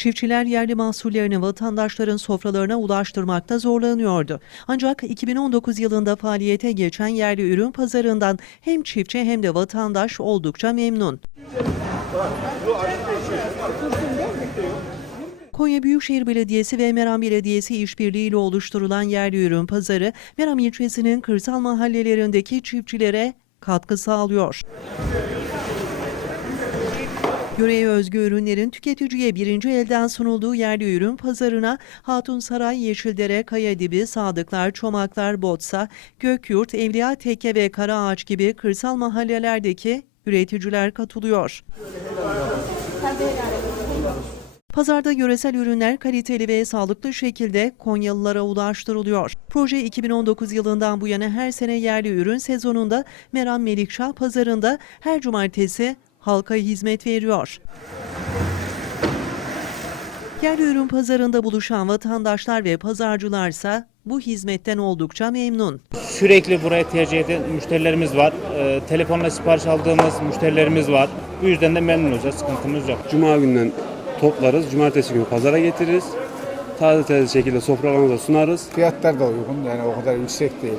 Çiftçiler yerli mahsullerini vatandaşların sofralarına ulaştırmakta zorlanıyordu. Ancak 2019 yılında faaliyete geçen yerli ürün pazarından hem çiftçi hem de vatandaş oldukça memnun. Konya Büyükşehir Belediyesi ve Meram Belediyesi işbirliğiyle oluşturulan yerli ürün pazarı, Meram ilçesinin kırsal mahallelerindeki çiftçilere katkı sağlıyor. Yöreye özgü ürünlerin tüketiciye birinci elden sunulduğu yerli ürün pazarına Hatunsaray, Yeşildere, Kayadibi, Sadıklar, Çomaklar, Botsa, Gökyurt, Evliya Tekke ve Karaağaç gibi kırsal mahallelerdeki üreticiler katılıyor. Pazarda yöresel ürünler kaliteli ve sağlıklı şekilde Konyalılara ulaştırılıyor. Proje 2019 yılından bu yana her sene yerli ürün sezonunda Meram Melikşah pazarında her cumartesi halka hizmet veriyor. Yerli ürün pazarında buluşan vatandaşlar ve pazarcılarsa bu hizmetten oldukça memnun. Sürekli buraya tercih eden müşterilerimiz var. Ee, telefonla sipariş aldığımız müşterilerimiz var. Bu yüzden de memnunuz. ya, Sıkıntımız yok. Cuma günden toplarız. Cumartesi günü pazara getiririz. Taze taze şekilde sofralarımıza sunarız. Fiyatlar da uygun yani o kadar yüksek değil.